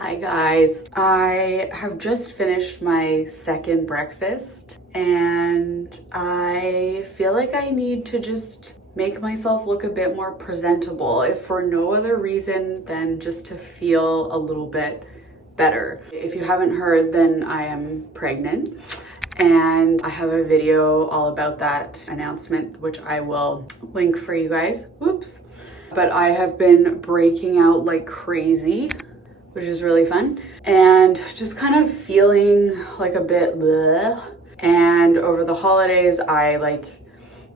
Hi guys, I have just finished my second breakfast and I feel like I need to just make myself look a bit more presentable, if for no other reason than just to feel a little bit better. If you haven't heard, then I am pregnant and I have a video all about that announcement, which I will link for you guys. Whoops. But I have been breaking out like crazy, which is really fun, and just kind of feeling like a bit bleh. And over the holidays, I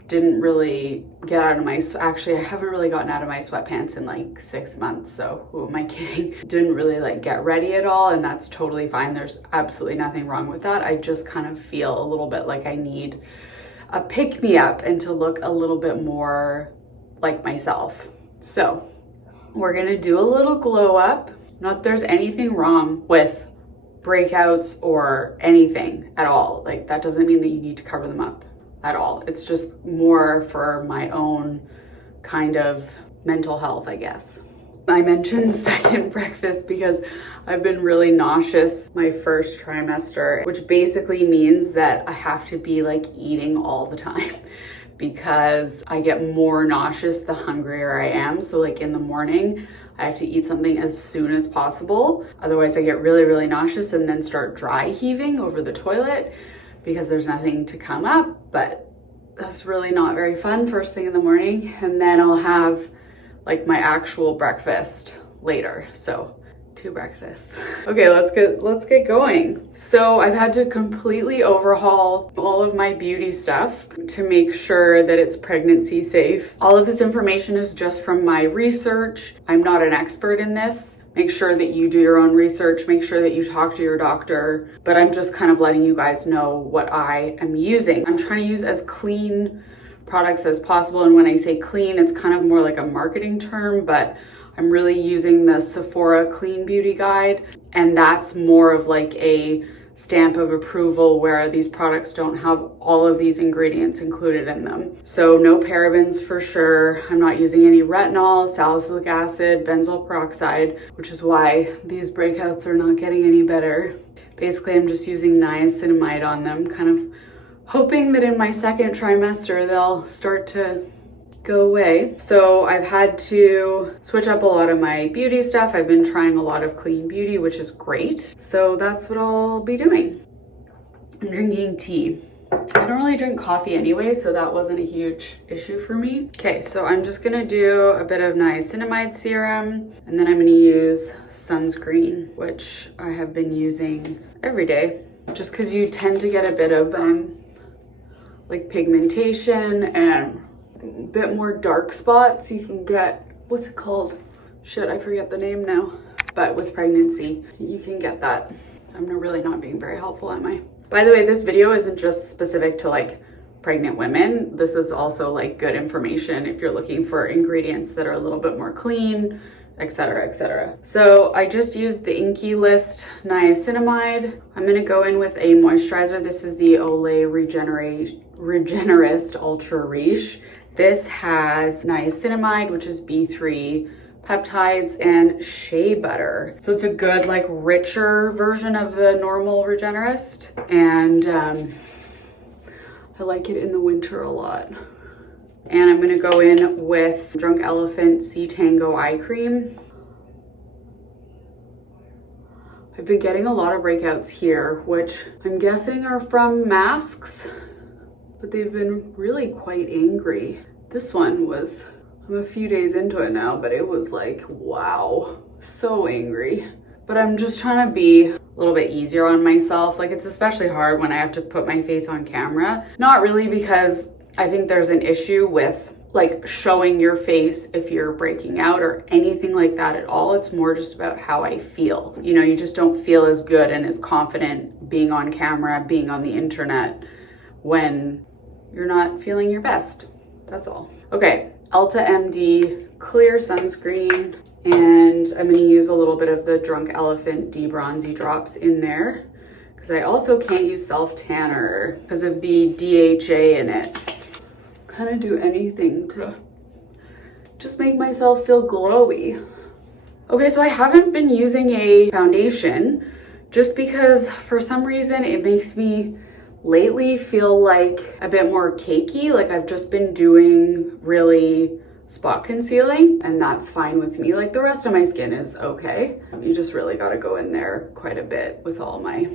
didn't really get out of my, actually I haven't really gotten out of my sweatpants in like 6 months, so who am I kidding? Didn't really get ready at all, and that's totally fine. There's absolutely nothing wrong with that. I just kind of feel a little bit like I need a pick-me-up and to look a little bit more like myself. So we're gonna do a little glow up. Not that there's anything wrong with breakouts or anything at all. Like, that doesn't mean that you need to cover them up at all. It's just more for my own kind of mental health, I guess. I mentioned second breakfast because I've been really nauseous my first trimester, which basically means that I have to be like eating all the time because I get more nauseous the hungrier I am. So like in the morning, I have to eat something as soon as possible. Otherwise I get really, really nauseous and then start dry heaving over the toilet because there's nothing to come up. But that's really not very fun first thing in the morning. And then I'll have like my actual breakfast later. So 2 breakfasts. Okay, let's get going. So I've had to completely overhaul all of my beauty stuff to make sure that it's pregnancy safe. All of this information is just from my research. I'm not an expert in this. Make sure that you do your own research, make sure that you talk to your doctor, but I'm just kind of letting you guys know what I am using. I'm trying to use as clean products as possible, and when I say clean, it's kind of more like a marketing term, but I'm really using the Sephora Clean Beauty Guide, and that's more of like a stamp of approval where these products don't have all of these ingredients included in them. So no parabens for sure. I'm not using any retinol, salicylic acid, benzoyl peroxide, which is why these breakouts are not getting any better. Basically, I'm just using niacinamide on them, kind of hoping that in my second trimester, they'll start to go away. So I've had to switch up a lot of my beauty stuff. I've been trying a lot of clean beauty, which is great. So that's what I'll be doing. I'm drinking tea. I don't really drink coffee anyway, so that wasn't a huge issue for me. Okay, so I'm just gonna do a bit of niacinamide serum, and then I'm gonna use sunscreen, which I have been using every day, just because you tend to get a bit of like pigmentation and a bit more dark spots. You can get, what's it called? Shit, I forget the name now. But with pregnancy, you can get that. I'm really not being very helpful, am I? By the way, this video isn't just specific to like pregnant women. This is also like good information if you're looking for ingredients that are a little bit more clean, etc., etc. So I just used the Inkey List niacinamide. I'm gonna go in with a moisturizer. This is the Olay Regenerist Ultra Riche. This has niacinamide, which is B3, peptides, and shea butter. So it's a good, like, richer version of the normal Regenerist. And I like it in the winter a lot. And I'm gonna go in with Drunk Elephant Sea Tango Eye Cream. I've been getting a lot of breakouts here, which I'm guessing are from masks, but they've been really quite angry. This one was, I'm a few days into it now, but it was like, wow, so angry. But I'm just trying to be a little bit easier on myself. Like, it's especially hard when I have to put my face on camera. Not really because I think there's an issue with like showing your face if you're breaking out or anything like that at all. It's more just about how I feel. You know, you just don't feel as good and as confident being on camera, being on the internet when you're not feeling your best. That's all. Okay, Ulta MD Clear Sunscreen, and I'm gonna use a little bit of the Drunk Elephant Debronzy drops in there because I also can't use self tanner because of the DHA in it. Kind of do anything to just make myself feel glowy. Okay, so I haven't been using a foundation just because for some reason it makes me lately feel like a bit more cakey. Like I've just been doing really spot concealing and that's fine with me. Like the rest of my skin is okay. You just really got to go in there quite a bit with all my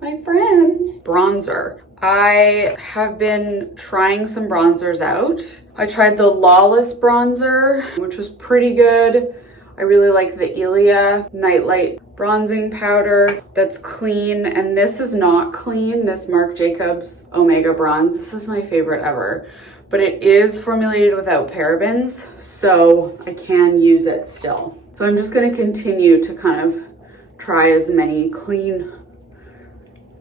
friends. Bronzer. I have been trying some bronzers out. I tried the Lawless bronzer, which was pretty good. I really like the Ilia Nightlight bronzing powder that's clean, and this is not clean, this Marc Jacobs Omega Bronze. This is my favorite ever, but it is formulated without parabens, so I can use it still. So I'm just gonna continue to kind of try as many clean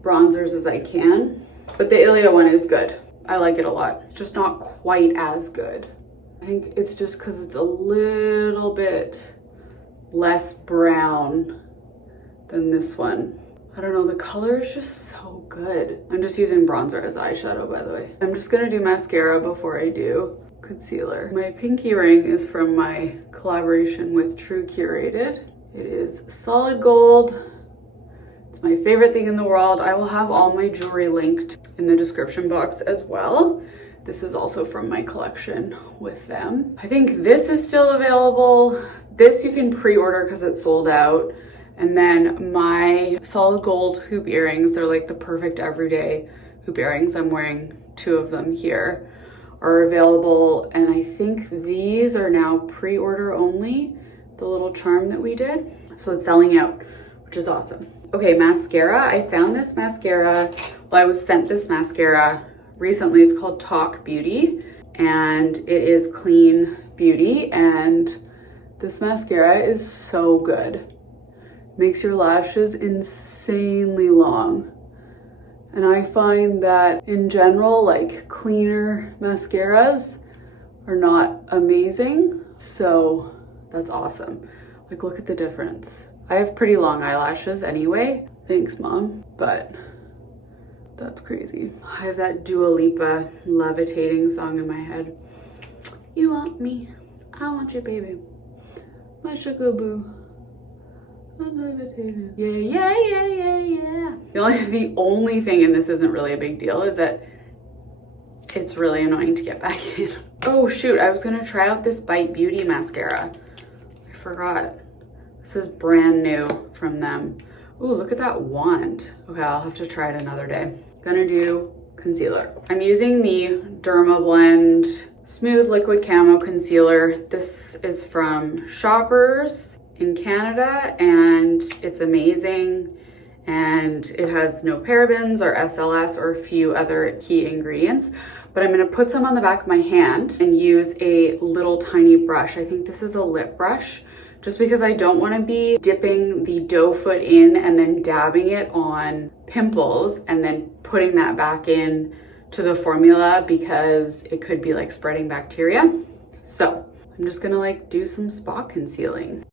bronzers as I can, but the Ilia one is good. I like it a lot. It's just not quite as good. I think it's just because it's a little bit less brown than this one. I don't know, the color is just so good. I'm just using bronzer as eyeshadow, by the way. I'm just gonna do mascara before I do concealer. My pinky ring is from my collaboration with True Curated. It is solid gold. It's my favorite thing in the world. I will have all my jewelry linked in the description box as well. This is also from my collection with them. I think this is still available. This you can pre-order because it's sold out. And then my solid gold hoop earrings, they're like the perfect everyday hoop earrings. I'm wearing 2 of them here, are available. And I think these are now pre-order only, the little charm that we did. So it's selling out, which is awesome. Okay, mascara. I found this mascara, well, I was sent this mascara recently. It's called Talk Beauty and it is clean beauty, and this mascara is so good. Makes your lashes insanely long. And I find that in general, like cleaner mascaras are not amazing. So that's awesome. Like look at the difference. I have pretty long eyelashes anyway. Thanks, Mom. But that's crazy. I have that Dua Lipa levitating song in my head. You want me, I want you, baby. My sugar boo. I'm levitating. Yeah, yeah, yeah, yeah, yeah. The only thing, and this isn't really a big deal, is that it's really annoying to get back in. Oh shoot, I was gonna try out this Bite Beauty mascara. I forgot. This is brand new from them. Ooh, look at that wand. Okay, I'll have to try it another day. Gonna do concealer. I'm using the Dermablend Smooth Liquid Camo Concealer. This is from Shoppers in Canada, and it's amazing. And it has no parabens or SLS or a few other key ingredients. But I'm gonna put some on the back of my hand and use a little tiny brush. I think this is a lip brush, just because I don't want to be dipping the doe foot in and then dabbing it on pimples and then putting that back in to the formula, because it could be like spreading bacteria. So I'm just gonna like do some spot concealing.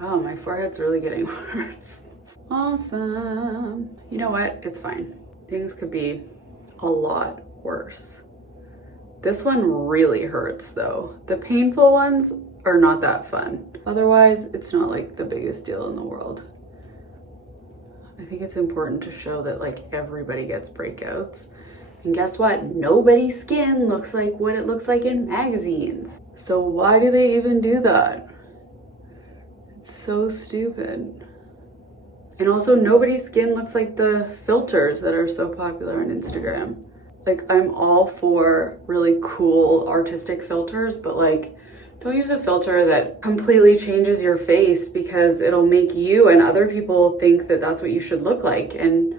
Oh, my forehead's really getting worse. Awesome. You know what? It's fine. Things could be a lot worse. This one really hurts though. The painful ones are not that fun. Otherwise, it's not like the biggest deal in the world. I think it's important to show that like everybody gets breakouts. And guess what? Nobody's skin looks like what it looks like in magazines. So why do they even do that? It's so stupid. And also nobody's skin looks like the filters that are so popular on Instagram. Like I'm all for really cool artistic filters, but like don't use a filter that completely changes your face, because it'll make you and other people think that that's what you should look like. And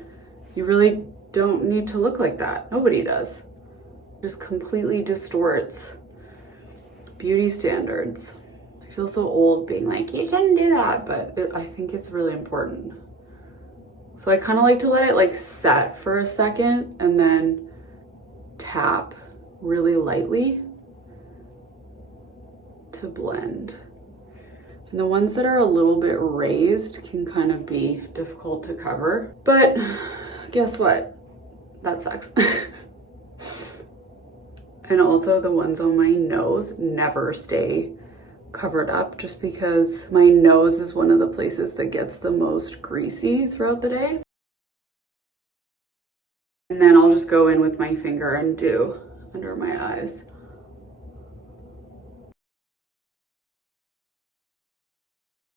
you really don't need to look like that. Nobody does. Just completely distorts beauty standards. I feel so old being like, you shouldn't do that, but I think it's really important. So I kind of like to let it like set for a second and then tap really lightly to blend. And the ones that are a little bit raised can kind of be difficult to cover, but guess what? That sucks. And also the ones on my nose never stay covered up just because my nose is one of the places that gets the most greasy throughout the day. And then I'll just go in with my finger and do under my eyes.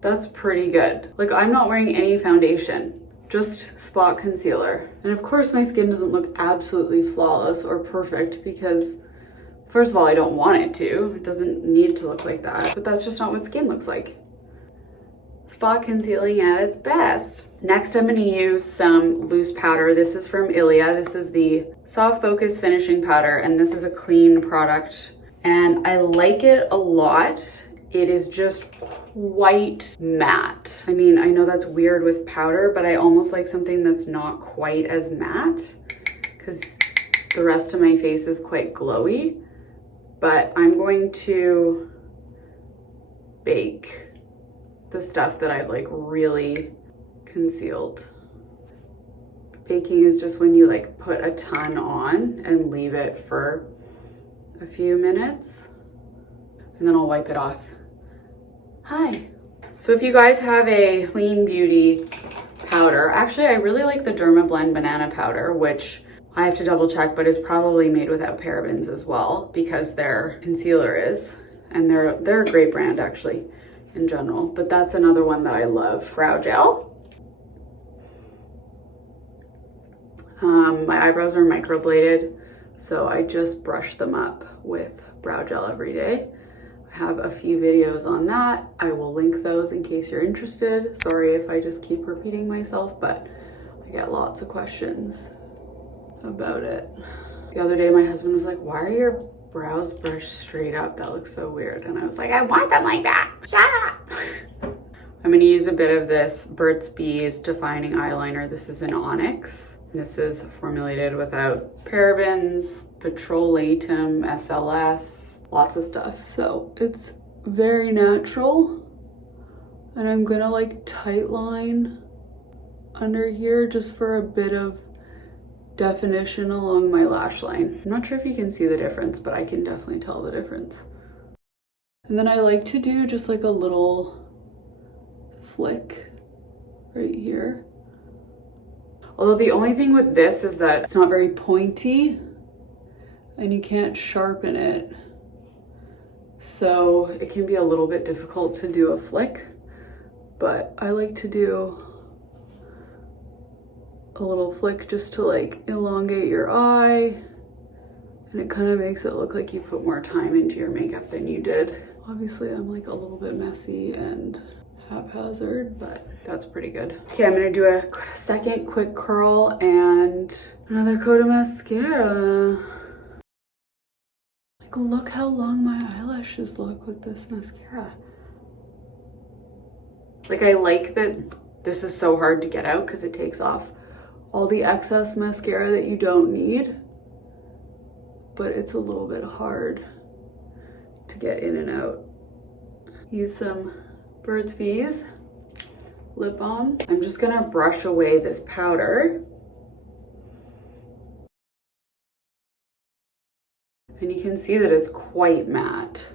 That's pretty good. Like, I'm not wearing any foundation, just spot concealer. And of course my skin doesn't look absolutely flawless or perfect because first of all, I don't want it to. It doesn't need to look like that, but that's just not what skin looks like. Spot concealing at its best. Next, I'm gonna use some loose powder. This is from Ilia. This is the Soft Focus Finishing Powder, and this is a clean product. And I like it a lot. It is just quite matte. I mean, I know that's weird with powder, but I almost like something that's not quite as matte because the rest of my face is quite glowy. But I'm going to bake the stuff that I've like really concealed. Baking is just when you like put a ton on and leave it for a few minutes and then I'll wipe it off. Hi. So if you guys have a clean beauty powder, actually I really like the Dermablend banana powder, which I have to double check, but is probably made without parabens as well because their concealer is, and they're a great brand actually in general, but that's another one that I love. Brow gel. My eyebrows are microbladed, so I just brush them up with brow gel every day. I have a few videos on that. I will link those in case you're interested. Sorry if I just keep repeating myself, but I get lots of questions about it. The other day my husband was like, why are your brows brushed straight up? That looks so weird. And I was like, I want them like that. Shut up. I'm gonna use a bit of this Burt's Bees defining eyeliner. This is an onyx. This is formulated without parabens, petrolatum, SLS, lots of stuff. So it's very natural. And I'm gonna like tight line under here just for a bit of definition along my lash line. I'm not sure if you can see the difference, but I can definitely tell the difference. And then I like to do just like a little flick right here. Although the only thing with this is that it's not very pointy and you can't sharpen it. So it can be a little bit difficult to do a flick, but I like to do a little flick just to like elongate your eye, and it kind of makes it look like you put more time into your makeup than you did. Obviously I'm like a little bit messy and haphazard, but that's pretty good. Okay, I'm gonna do a second quick curl and another coat of mascara. Like, look how long my eyelashes look with this mascara. Like, I like that this is so hard to get out because it takes off all the excess mascara that you don't need, but it's a little bit hard to get in and out. Use some Burt's Bees lip balm. I'm just gonna brush away this powder. And you can see that it's quite matte,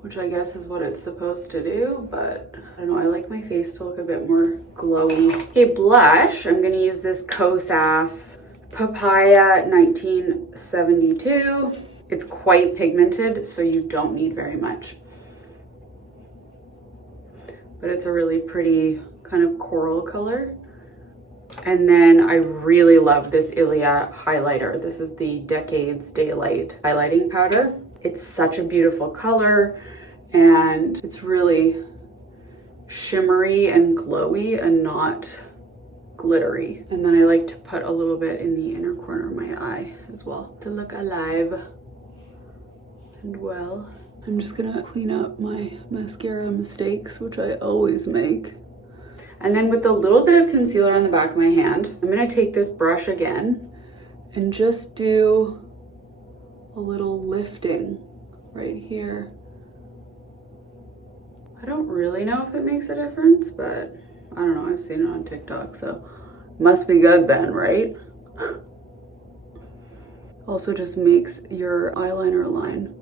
which I guess is what it's supposed to do, but I don't know, I like my face to look a bit more glowy. Okay, blush, I'm gonna use this Kosas Papaya 1972. It's quite pigmented, so you don't need very much. But it's a really pretty kind of coral color. And then I really love this Ilia highlighter. This is the Decades Daylight highlighting powder. It's such a beautiful color and it's really shimmery and glowy and not glittery. And then I like to put a little bit in the inner corner of my eye as well to look alive and well. I'm just gonna clean up my mascara mistakes, which I always make. And then with a little bit of concealer on the back of my hand, I'm gonna take this brush again and just do a little lifting right here. I don't really know if it makes a difference, but I don't know, I've seen it on TikTok, so must be good then, right? Also just makes your eyeliner line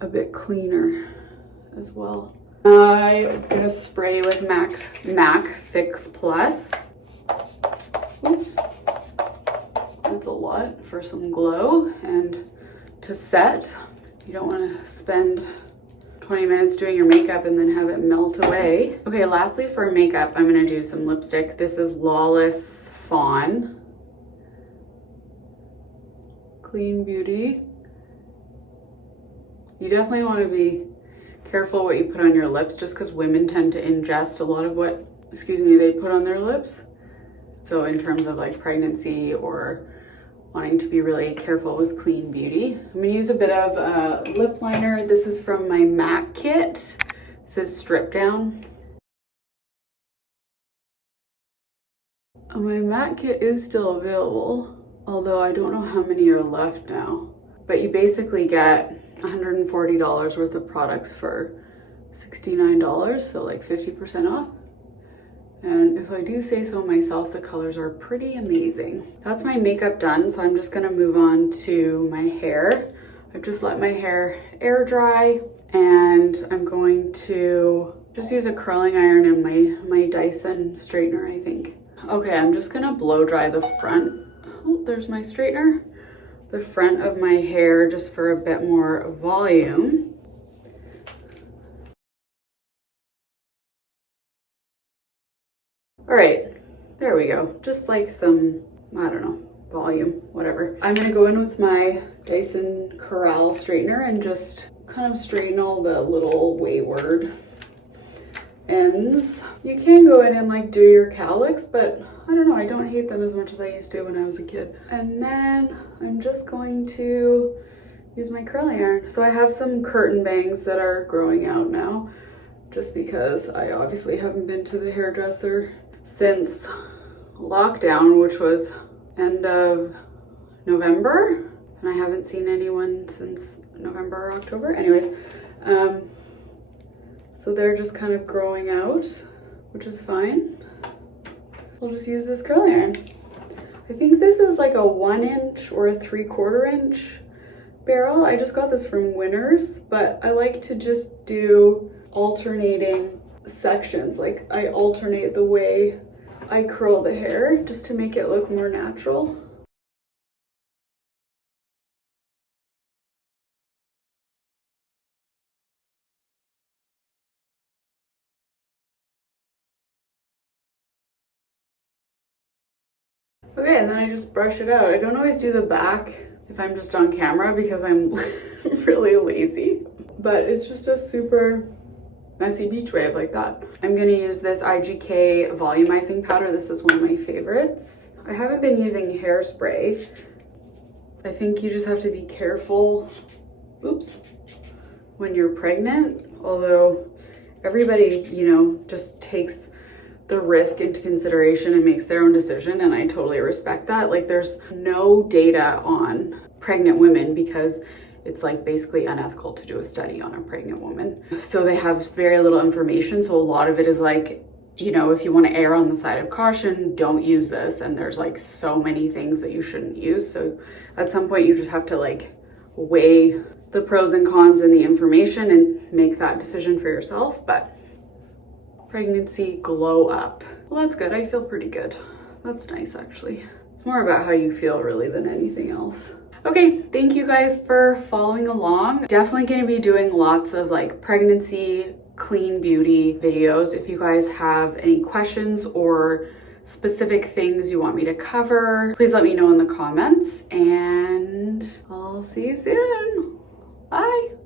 a bit cleaner. as well. I'm gonna spray with MAC Fix Plus. Oops. That's a lot for some glow and to set. You don't want to spend 20 minutes doing your makeup and then have it melt away. Okay, lastly for makeup, I'm gonna do some lipstick. This is Lawless Fawn. Clean Beauty. You definitely want to be careful what you put on your lips just because women tend to ingest a lot of what, they put on their lips. So in terms of like pregnancy or wanting to be really careful with Clean Beauty. I'm gonna use a bit of lip liner. This is from my MAC kit. This is Strip Down. My MAC kit is still available, although I don't know how many are left now. But you basically get $140 worth of products for $69, so like 50% off. And if I do say so myself, the colors are pretty amazing. That's my makeup done, so I'm just gonna move on to my hair. I've just let my hair air dry, and I'm going to just use a curling iron and my Dyson straightener, I think. Okay, I'm just gonna blow dry the front. Oh, there's my straightener. The front of my hair just for a bit more volume. All right, there we go. Just like some, I don't know, volume, whatever. I'm gonna go in with my Dyson Corral straightener and just kind of straighten all the little wayward ends. You can go in and like do your cowlicks, but I don't know, I don't hate them as much as I used to when I was a kid. And then I'm just going to use my curling iron. So I have some curtain bangs that are growing out now, just because I obviously haven't been to the hairdresser since lockdown, which was end of November, and I haven't seen anyone since November or October. Anyways, so they're just kind of growing out, which is fine. We'll just use this curling iron. I think this is like a 1 inch or a 3/4 inch barrel. I just got this from Winners, but I like to just do alternating sections. Like I alternate the way I curl the hair just to make it look more natural. Okay, and then I just brush it out. I don't always do the back if I'm just on camera because I'm really lazy, but it's just a super messy beach wave like that. I'm gonna use this IGK volumizing powder. This is one of my favorites. I haven't been using hairspray. I think you just have to be careful, oops, when you're pregnant, although everybody, you know, just takes the risk into consideration and makes their own decision, and I totally respect that. Like there's no data on pregnant women because it's like basically unethical to do a study on a pregnant woman. So they have very little information. So a lot of it is like, you know, if you want to err on the side of caution, don't use this. And there's like so many things that you shouldn't use. So at some point you just have to like weigh the pros and cons and the information and make that decision for yourself. But pregnancy glow up. Well, that's good. I feel pretty good. That's nice, actually. It's more about how you feel really than anything else. Okay, thank you guys for following along. Definitely gonna be doing lots of like pregnancy, clean beauty videos. If you guys have any questions or specific things you want me to cover, please let me know in the comments, and I'll see you soon. Bye.